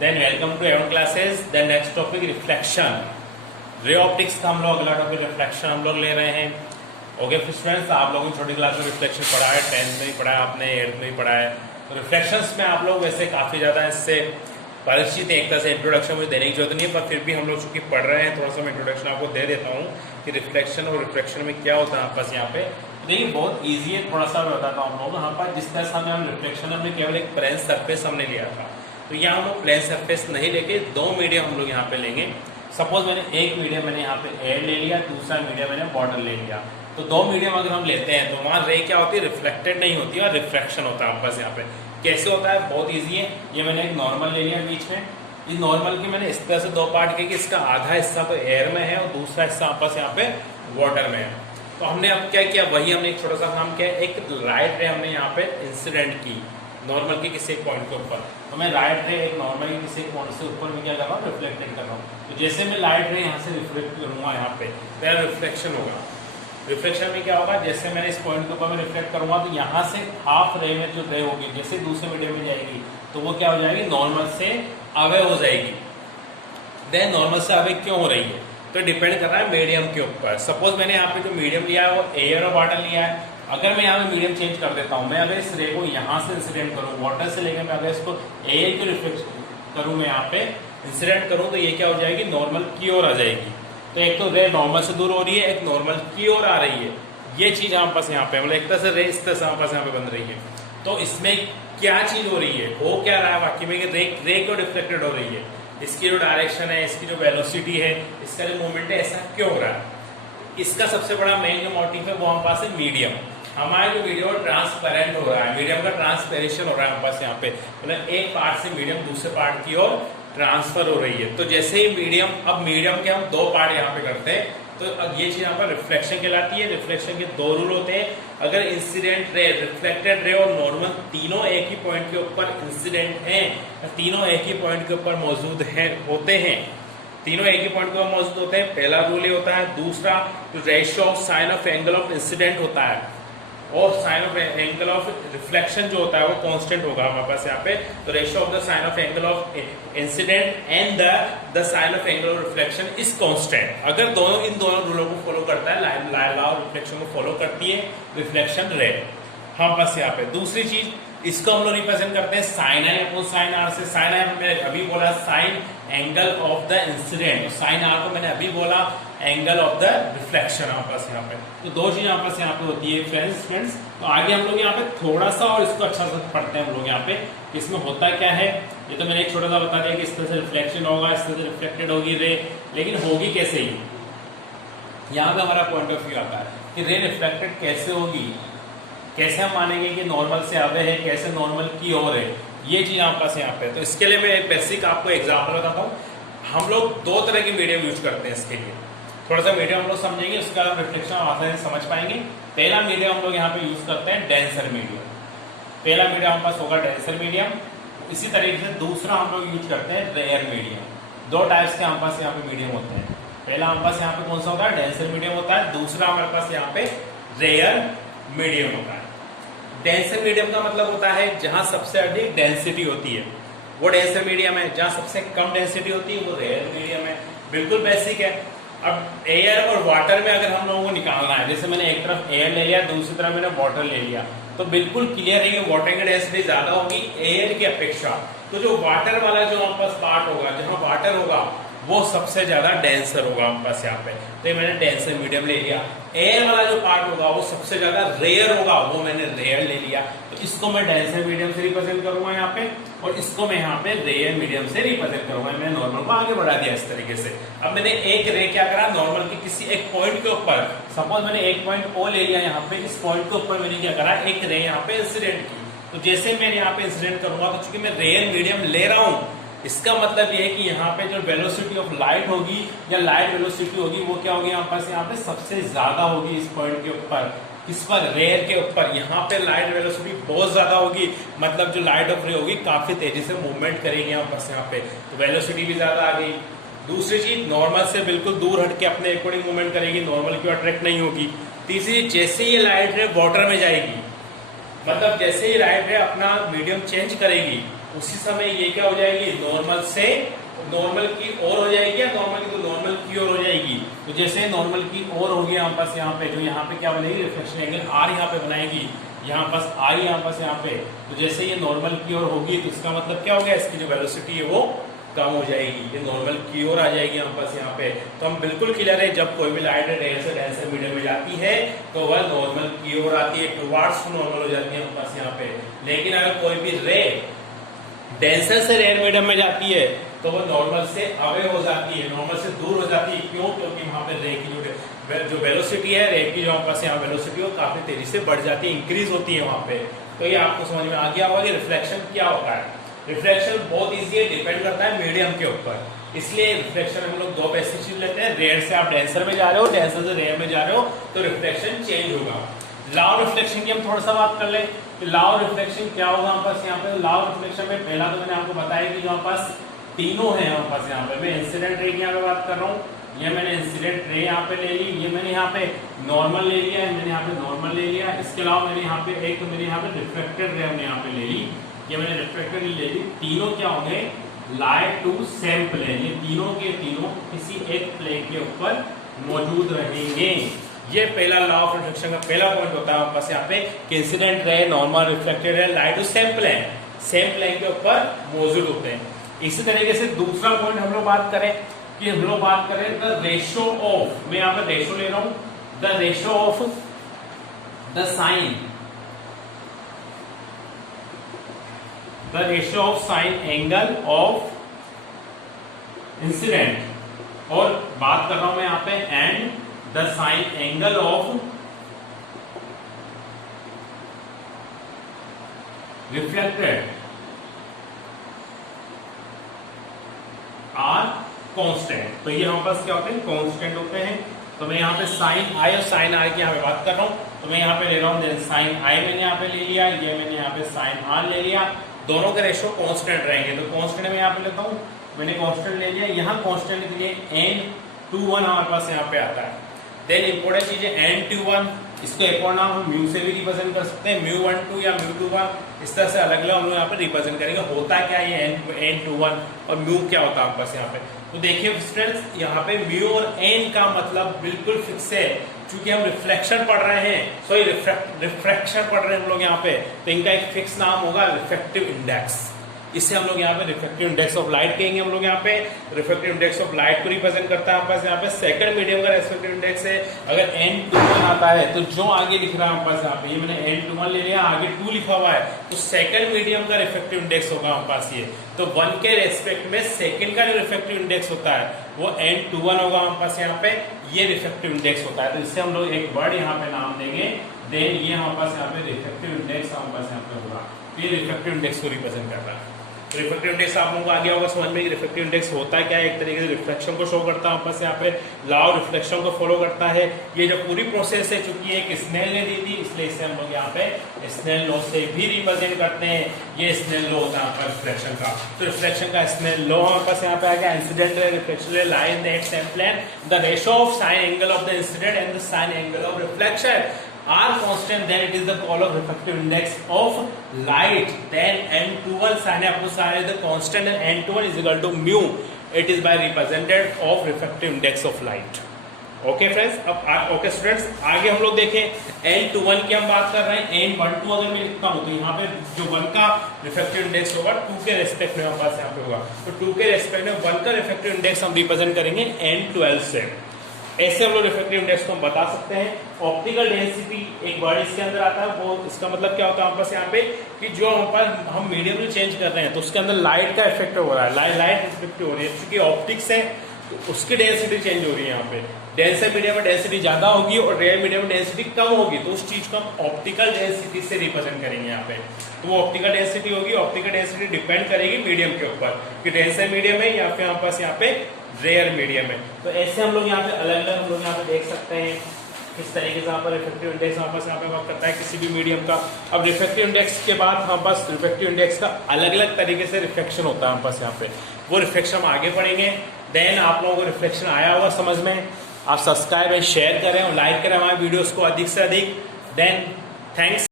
Then welcome to Avon classes. Then next topic reflection. Ray optics का हम लोग अगला टॉपिक रिफ्लेक्शन हम लोग ले रहे हैं। ओके स्टूडेंट्स, आप लोगों ने छोटी क्लास में रिफ्लेक्शन पढ़ा है, 10th में भी पढ़ा है आपने, 8th में भी पढ़ा है। तो रिफ्लेक्शंस में आप लोग वैसे काफ़ी ज़्यादा इससे परिचित हैं। एक तरह से इंट्रोडक्शन मुझे देने की जरूरत नहीं है, पर फिर भी हम लोग चूंकि पढ़ रहे हैं थोड़ा सा मैं इंट्रोडक्शन आपको दे देता हूँ कि रिफ्लेक्शन और रिफ्लेक्शन में क्या होता है बस यहाँ पे। देखिए बहुत ईजी है, थोड़ा सा मैं बताता हूँ आप लोगों को। यहाँ पर जिस तरह से हम रिफ्लेक्शन हमने केवल एक प्लेन सरफेस हमने लिया था, तो यहाँ हम लोग प्लेन सरफेस नहीं लेके दो मीडियम हम लोग यहाँ पे लेंगे। सपोज मैंने एक मीडियम मैंने यहाँ पे एयर ले लिया, दूसरा मीडियम मैंने वाटर ले लिया। तो दो मीडियम अगर हम लेते हैं तो वहाँ रे क्या होती है, रिफ्लेक्टेड नहीं होती है और रिफ्लेक्शन होता है बस यहाँ पे। कैसे होता है, बहुत ईजी है। ये मैंने एक नॉर्मल ले लिया बीच में, इस नॉर्मल की मैंने इस तरह से दो पार्ट किए कि इसका आधा हिस्सा तो एयर में है और दूसरा हिस्सा आपस यहाँ पे वाटर में है। तो हमने अब क्या किया, वही हमने एक छोटा सा काम किया, एक राइट रे हमने यहाँ पे इंसिडेंट की नॉर्मल के किसी एक पॉइंट के ऊपर। तो मैं राइट रे एक नॉर्मल के किसी एक पॉइंट से ऊपर में क्या कर रहा हूँ, रिफ्लेक्टिंग कर रहा हूँ। तो जैसे मैं लाइट रे यहाँ से रिफ्लेक्ट करूँगा यहाँ पे, मेरा रिफ्लेक्शन होगा। रिफ्लेक्शन में क्या होगा, जैसे मैंने इस पॉइंट के ऊपर में रिफ्लेक्ट करूँगा तो यहाँ से हाफ रे में जो रे होगी, जैसे दूसरे मीडियम में जाएगी तो वो क्या हो जाएगी, नॉर्मल से अवे हो जाएगी। देन नॉर्मल से अवे क्यों हो रही है, तो डिपेंड कर रहा है मीडियम के ऊपर। सपोज मैंने यहाँ पे जो मीडियम लिया है वो एयर और वाटर लिया है। अगर मैं यहाँ पे मीडियम चेंज कर देता हूँ, मैं अगर इस रे को यहाँ से इंसिडेंट करूँ वाटर से लेकर, मैं अगर इसको एयर की रिफ्लेक्ट करूँ, मैं यहाँ पे इंसिडेंट करूँ तो ये क्या हो जाएगी, नॉर्मल की ओर आ जाएगी। तो एक तो रे नॉर्मल से दूर हो रही है, एक नॉर्मल की ओर आ रही है। ये चीज हमारे पास यहाँ पे मतलब एक तरह से रे इस तरह से हमारे पास यहाँ पे बन रही है। तो इसमें क्या चीज हो रही है, हो क्या रहा है वाकई में, रे क्यों डिफ्लेक्टेड हो रही है, इसकी जो डायरेक्शन है, इसकी जो वेलोसिटी है, इसका जो मूवमेंट है, ऐसा क्यों हो रहा है। इसका सबसे बड़ा मेन जो मोटिव है वो हमारे पास है मीडियम। हमारा जो मीडियम ट्रांसपेरेंट हो रहा है, मीडियम का ट्रांसपेरेशन हो रहा है हमारे पास यहाँ पे, मतलब एक पार्ट से मीडियम दूसरे पार्ट की ओर ट्रांसफर हो रही है। तो जैसे ही मीडियम, अब मीडियम के हम दो पार्ट यहाँ पे करते हैं, तो अब ये चीज यहाँ पर रिफ्लेक्शन कहलाती है। रिफ्लेक्शन के दो रूल होते हैं, अगर इंसिडेंट रे, रिफ्लेक्टेड रे और नॉर्मल तीनों एक ही पॉइंट के ऊपर इंसिडेंट हैं, तीनों एक ही पॉइंट के ऊपर मौजूद हैं होते हैं, तीनों एक ही पॉइंट के ऊपर मौजूद होते हैं, पहला रूल ये होता है। दूसरा जो ratio of sine of angle of incident होता है और sine of angle of reflection जो होता है वो कांस्टेंट होगा हमारे पास यहाँ पे। तो ratio of the sine of angle of incident and the sine of angle of reflection is constant. अगर दोनों इन दोनों रूलों को फॉलो करता है, लॉ ऑफ रिफ्लेक्शन को फॉलो करती है रिफ्लेक्शन रे। हाँ बस यहाँ पे दूसरी चीज, इसको हम लोग रिप्रेजेंट करते हैं sine I upon sine R से। साइन आई मैंने अभी बोला sine angle of the incident, sine R को मैंने अभी बोला एंगल ऑफ द रिफ्लेक्शन आपस यहाँ पे। तो दो चीज आपस यहाँ पे होती है फ्रेंड्स। तो आगे हम लोग यहाँ पे थोड़ा सा और इसको अच्छा से पढ़ते हैं हम लोग यहाँ पे, इसमें होता क्या है। ये तो मैंने एक छोटा सा बता दिया कि इस तरह से रिफ्लेक्शन होगा, इस तरह से रिफ्लेक्टेड होगी रे, लेकिन होगी कैसे ही, यहाँ पे हमारा पॉइंट ऑफ व्यू आता है कि रे रिफ्लेक्टेड कैसे होगी, कैसे हम मानेंगे कि नॉर्मल से आवे है, कैसे नॉर्मल की ओर है, ये चीज आपके पास यहाँ पे। तो इसके लिए मैं एक बेसिक आपको एग्जाम्पल बताता हूँ। हम लोग दो तरह के मीडियम यूज करते हैं इसके लिए, थोड़ा सा मीडियम हम लोग समझेंगे, उसका रिफ्लेक्शन आसानी से समझ पाएंगे। पहला मीडियम हम लोग यहाँ पे यूज करते हैं डेंसर मीडियम। पहला मीडियम हमारे पास होगा डेंसर मीडियम। इसी तरीके से दूसरा हम लोग यूज करते हैं रेयर मीडियम। दो टाइप्स के हमारे पास यहाँ पे मीडियम होते हैं। पहला हमारे पास यहाँ पे कौन सा होता है, डेंसर मीडियम होता है। दूसरा हमारे पास यहाँ पे रेयर मीडियम होता है। डेंसर मीडियम का मतलब होता है जहां सबसे अधिक डेंसिटी होती है वो डेंसर मीडियम है, जहां सबसे कम डेंसिटी होती है वो रेयर मीडियम है। बिल्कुल बेसिक है। अब एयर और वाटर में अगर हम लोगों को निकालना है, जैसे मैंने एक तरफ एयर ले लिया, दूसरी तरफ मैंने वाटर ले लिया, तो बिल्कुल क्लियर है कि वाटर की डेंसिटी ज्यादा होगी एयर की अपेक्षा। तो जो वाटर वाला जो हमारे पास पार्ट होगा, जहां वाटर होगा वो सबसे ज्यादा डेंसर होगा हमारे पास यहाँ पे। तो मैंने डेंसर मीडियम ले लिया। एयर वाला जो पार्ट होगा वो सबसे ज्यादा रेयर होगा, वो मैंने रेयर ले लिया। तो इसको मैं डेंसर मीडियम से रिप्रेजेंट करूंगा यहाँ पे, और इसको मैं यहाँ पे रेयर मीडियम से रिप्रेजेंट करूंगा। मैंने नॉर्मल को आगे बढ़ा दिया इस तरीके से। अब मैंने एक रे क्या करा, नॉर्मल के किसी एक पॉइंट के ऊपर, सपोज मैंने एक पॉइंट ओ ले लिया यहाँ पे, इस पॉइंट के ऊपर मैंने क्या करा, एक रे यहाँ पे इंसिडेंट की। तो जैसे मैं यहाँ पे इंसिडेंट करूंगा, तो चूंकि मैं रेयर मीडियम ले रहा हूँ, इसका मतलब ये है कि यहाँ पे जो वेलोसिटी ऑफ लाइट होगी या लाइट वेलोसिटी होगी वो क्या होगी, यहाँ पे सबसे ज्यादा होगी इस पॉइंट के ऊपर। इस पर रेयर के ऊपर यहाँ पे लाइट वेलोसिटी बहुत ज्यादा होगी, मतलब जो लाइट ऑफ रे होगी काफी तेजी से मूवमेंट करेगी यहाँ पे, तो वेलोसिटी भी ज्यादा आ गई। दूसरी चीज, नॉर्मल से बिल्कुल दूर हट के अपने अकॉर्डिंग मूवमेंट करेगी, नॉर्मल की अट्रैक्ट नहीं होगी। तीसरी, जैसे ये लाइट रे वाटर में जाएगी, मतलब जैसे ही लाइट रे अपना मीडियम चेंज करेगी, उसी समय ये क्या हो जाएगी, नॉर्मल से नॉर्मल की ओर हो जाएगी, या नॉर्मल की तो नॉर्मल की ओर हो जाएगी। तो जैसे नॉर्मल की ओर होगी यहाँ पास, यहाँ पे जो यहाँ पे क्या बनेगी, रिफ्लेक्शन एंगल आर यहाँ पे बनाएगी, यहाँ पास आई यहाँ पास यहाँ पे। तो जैसे ये नॉर्मल की ओर होगी तो इसका मतलब क्या हो गया, इसकी जो वेलोसिटी है वो कम हो जाएगी, ये नॉर्मल की ओर आ जाएगी यहाँ पास यहाँ पे। तो हम बिल्कुल क्लियर है, जब कोई भी लाइट डेंसर मीडियम में जाती है तो वह नॉर्मल की ओर आती है, टुवार्ड्स नॉर्मल हो जाती है यहाँ पास यहाँ पे। लेकिन अगर कोई भी रे डेंसर से रेयर मीडियम में जाती है तो वो नॉर्मल से अवे हो जाती है, नॉर्मल से दूर हो जाती है। क्यों? क्योंकि वहां पे रे की जो वेलोसिटी है, रे की जो पास यहाँ वेलोसिटी वो काफी तेजी से बढ़ जाती है, इंक्रीज होती है वहां पे। तो ये आपको समझ में आ गया होगा कि रिफ्लेक्शन क्या होता है। रिफ्लेक्शन बहुत इजी है, डिपेंड करता है मीडियम के ऊपर। इसलिए रिफ्लेक्शन हम लोग दो बेसिक चीज लेते हैं, रेयर से आप डेंसर में जा रहे हो, डेंसर से रेयर में जा रहे हो तो रिफ्लेक्शन चेंज होगा। लॉ ऑफ रिफ्लेक्शन की हम थोड़ा सा बात कर ले कि लॉ ऑफ रिफ्लेक्शन क्या होगा हमारे पास यहाँ पे। लॉ ऑफ रिफ्लेक्शन में पहला तो मैंने आपको बताया कि जो हमारे पास तीनों है हमारे पास यहाँ पे, मैं इंसिडेंट रे की यहाँ पे बात कर रहा हूँ, ये मैंने इंसिडेंट रे यहाँ पे ले ली, ये मैंने यहाँ पे नॉर्मल ले लिया है, मैंने यहाँ पे नॉर्मल ले लिया। इसके अलावा मैंने यहाँ पे एक तो मेरे यहाँ पे रिफ्लेक्टेड रे हमने यहाँ पे ले ली, ये मैंने रिफ्लेक्टेड ले ली। तीनों क्या होंगे, लाइट टू सेम प्लेन, ये तीनों के तीनों किसी एक प्लेन के ऊपर मौजूद रहेंगे। ये पहला लॉ ऑफ रिफ्लेक्शन का पहला पॉइंट होता है आपके पास यहाँ पे कि incident ray, normal, reflected ray, light to same plane के ऊपर मौजूद होते हैं। इसी तरीके से दूसरा पॉइंट हम लोग बात करें कि हम लोग बात करें द रेशो ऑफ, मैं यहाँ पे रेशो ले रहा हूं, the ratio of the sine, the ratio of sine angle of incident, और बात कर रहा हूं मैं यहाँ पे and the sine angle of reflected are constant. तो ये हमारे पास क्या होते हैं, कांस्टेंट होते हैं। तो मैं यहाँ पे साइन आई और साइन आर की यहाँ पे बात कर रहा हूँ, तो मैं यहाँ पे ले रहा हूँ साइन आई मैंने यहाँ पे ले लिया, ये मैंने यहाँ पे साइन आर ले लिया, दोनों के रेशो कांस्टेंट रहेंगे। तो कांस्टेंट मैं यहाँ पे लेता हूँ, मैंने कांस्टेंट ले लिया। यहाँ कांस्टेंट के लिए n21 हमारे पास यहाँ पे आता है। देन इंपोर्टेंट चीज है n21, इसको एक और नाम हम म्यू से भी रिप्रेजेंट कर सकते हैं, μ12 या μ21, इस तरह से अलग अलग हम लोग यहाँ पे रिप्रेजेंट करेंगे। होता क्या ये n21 और म्यू क्या होता है बस यहाँ पे। तो देखिए स्टूडेंट्स, यहाँ पे म्यू और n का मतलब बिल्कुल फिक्स है, क्योंकि हम रिफ्लेक्शन पढ़ रहे हैं, सॉरी रिफ्रैक्शन पढ़ रहे हैं हम लोग यहाँ पे, तो इनका एक फिक्स नाम होगा रिफ्रैक्टिव इंडेक्स। इससे हम लोग यहाँ पे रिफ्रैक्टिव इंडेक्स ऑफ लाइट कहेंगे हम लोग यहाँ पे। रिफ्रैक्टिव इंडेक्स ऑफ लाइट को रिप्रेजेंट करता है पास यहाँ पे सेकंड मीडियम का रिफ्रैक्टिव इंडेक्स है। अगर n21 आता है तो जो आगे लिख रहा है पास यहाँ पे, ये मैंने n21 ले लिया, आगे 2 लिखा हुआ है, तो सेकंड मीडियम का रिफ्रैक्टिव इंडेक्स होगा हमारे पास ये। तो 1 के रेस्पेक्ट में सेकंड का जो रिफ्रैक्टिव इंडेक्स होता है वो n21 होगा हमारे पास यहाँ पे, ये रिफ्रैक्टिव इंडेक्स होता है। तो इससे हम लोग एक वर्ड यहाँ पे नाम देंगे, देन ये हमारे पास यहाँ पे रिफ्रैक्टिव इंडेक्स हमारे पास यहाँ पे होगा, ये रिफ्रैक्टिव इंडेक्स को रिप्रेजेंट कर रहा है। रिफ्रैक्टिव इंडेक्स आप लोगों को आ गया होगा समझ में कि रिफ्रैक्टिव इंडेक्स होता है क्या है। एक तरीके से रिफ्लेक्शन को शो करता है वापस यहाँ पे, लॉ ऑफ रिफ्लेक्शन को फॉलो करता है। ये जो पूरी प्रोसेस है, चूंकि एक स्नेल ने दी थी, इसलिए इसे हम लोग यहाँ पे स्नेल लॉ से भी रिप्रेजेंट करते हैं। ये स्नेल लॉ होता है रिफ्लेक्शन का। तो रिफ्लेक्शन का स्नेल लॉ वापस यहाँ पे आ गया, incident ray, reflection ray lie in the ex same plane, the ratio of sine angle of the incident and the sine angle of reflection are constant, then it is the call of refractive index of light. Then n21 sin आपको सारे the constant and n21 is equal to mu. It is by represented of refractive index of light. Okay friends, अब okay students, आगे हम लोग देखें n21 की हम बात कर रहे हैं। n12 अगर मैं लिखता हूँ तो यहाँ पे जो 1 का रिफ्रैक्टिव इंडेक्स होगा 2 के रेस्पेक्ट में हमारे पास यहाँ पे होगा, तो 2 के रेस्पेक्ट में 1 का रिफ्रैक्टिव इंडेक्स हम रिप्रेजेंट करेंगे n12 से। ऐसे हम लोग रिफ्रैक्टिव इंडेक्स को हम बता सकते हैं। ऑप्टिकल डेंसिटी एक वर्ड इसके अंदर आता है, वो इसका मतलब क्या होता है हमारे पास यहाँ पे कि जो हम मीडियम में चेंज कर रहे हैं तो उसके अंदर लाइट का इफेक्ट हो रहा है, लाइट इफेक्ट हो रही है, क्योंकि ऑप्टिक्स है तो उसकी डेंसिटी चेंज हो रही है। यहाँ पे डेंसर मीडियम में डेंसिटी ज्यादा होगी और रेयर मीडियम में डेंसिटी कम होगी, तो उस चीज को हम ऑप्टिकल डेंसिटी से रिप्रेजेंट करेंगे यहाँ पे। तो वो ऑप्टिकल डेंसिटी होगी, ऑप्टिकल डेंसिटी डिपेंड करेगी मीडियम के ऊपर कि डेंसर मीडियम है या फिर हमारे पास यहाँ पे रेयर मीडियम है। तो ऐसे हम लोग यहाँ पे अलग अलग हम लोग यहाँ पे देख सकते हैं किस तरीके से यहाँ पर रिफ्रैक्टिव इंडेक्स हमारे पास यहाँ पे वर्क करता है किसी भी मीडियम का। अब रिफ्रैक्टिव इंडेक्स के बाद हमारे पास रिफ्रैक्टिव इंडेक्स का अलग अलग तरीके से रिफ्लेक्शन होता है हमारे पास यहाँ पे, वो रिफ्लेक्शन हम आगे पढ़ेंगे। देन आप लोगों को रिफ्लेक्शन आया होगा समझ में, आप सब्सक्राइब एंड शेयर करें और लाइक करें हमारे वीडियोस को अधिक से अधिक। Then thanks.